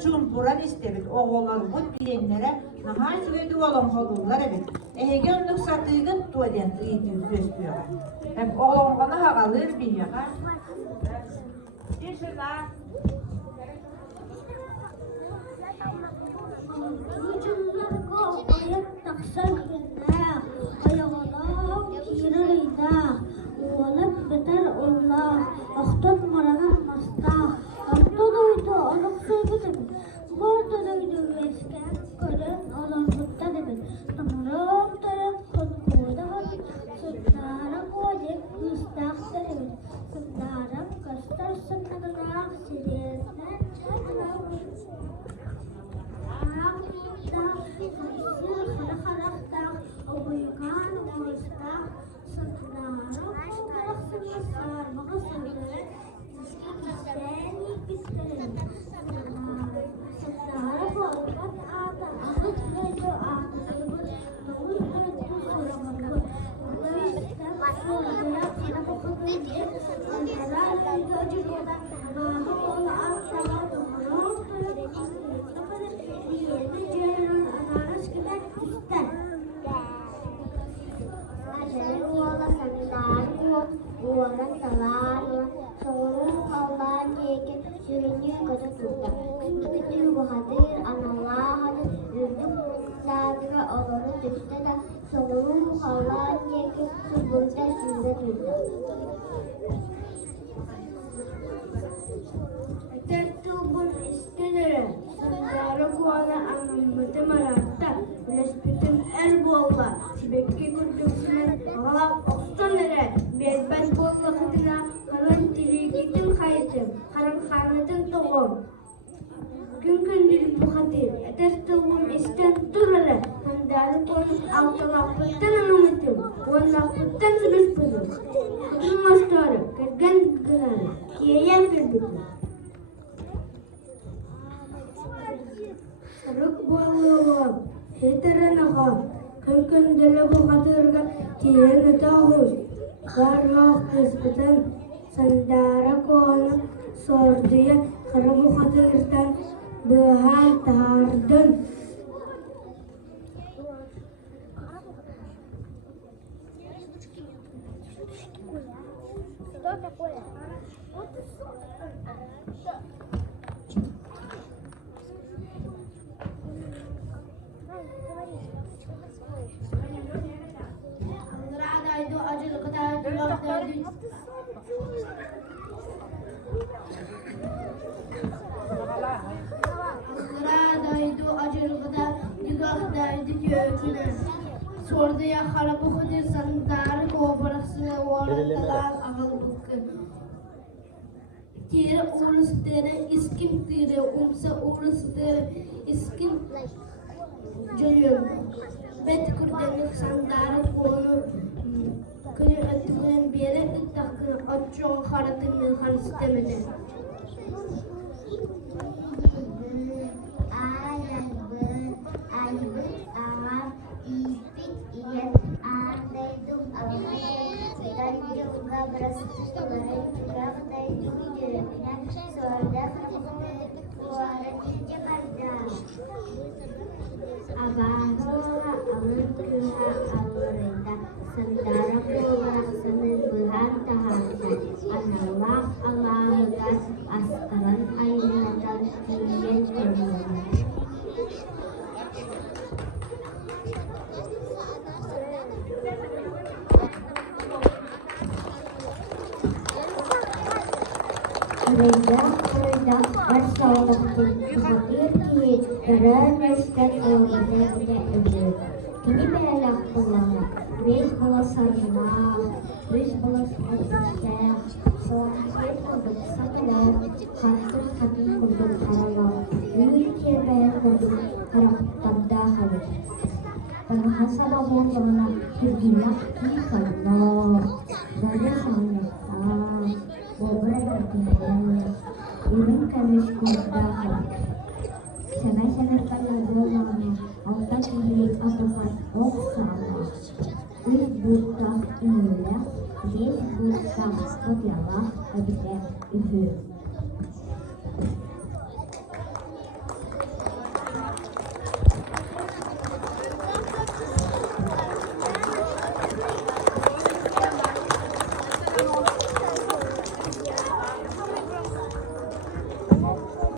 çumpuran istebit. Oğullar bu diyenlere nahal süvedi olan olurlar evet. Ehegen nüksatıygın tuvaden iyiydi üstüyor. Hem oğulgana hağalır bir yana. Bir şuna. Ucunlarga ayak taksan gına, ayağına kirarıyda, uvalıp beter Allah, aktan maragan masta, aktan oydu, alıp söylü demek, borda duydu vesken, körün olan mutta demek, tamarım tarım kutkuda demek, sundara koyek müstah demek, sundara kastar sundara siliyesine çatlar. Uwalan talan, seluruh kawan jika surinya kata kita. Kita hadir analah hadir hidup kita orang kita seluruh kawan jika sebuta sudah kita. Tertubun istilah. Sejarah kuala anamata marata. Respektim erbolla. Sebeki kurduksunan alap ostanere. Belbet bolla kadına kalan tiligitim kayıtım. Karan karnatın toğum. Gün gündür bu hadir. Tertubun isten durara. Handarı konuk altalapıttan anamadım. Onlapıttan sebespıdım. Kudun mastarı. Kergen gınarı. Kiyayam verbidim. Sarık bağlığı, heteranaha, kankandala bu hatırga tiyene tağuz. Karhaq kısbıdan sandara konu sorduya kara bu hatırdan bıhal tahardın. Sorduya harap okudur sandarı kobarasına varlıklar ağıl bıkkın. Tire uğrası tere iskim tire umsa uğrası tere iskim jölüyor. Bet kurdenik sandarı konu kıyı ötümden bir yere ıttakını aççoğun haratın milhan sistemine. Kerja bersama hadir di Baranaskan Olahraga Ibu. Kini belak pulang, wis balas sarina, wis balas asisten, soalnya untuk saklar, kantor kami untuk halau, yuri kira untuk harap tanda halu. Bahasa babon kemana bergina di kana, dari sana, beberapa tinggal. Ilang kamis kudahan. Sanay-sanay ka na gawang ang taghilig at upat o sama. With butang inula, yes butang o yawa, abiteng ihu.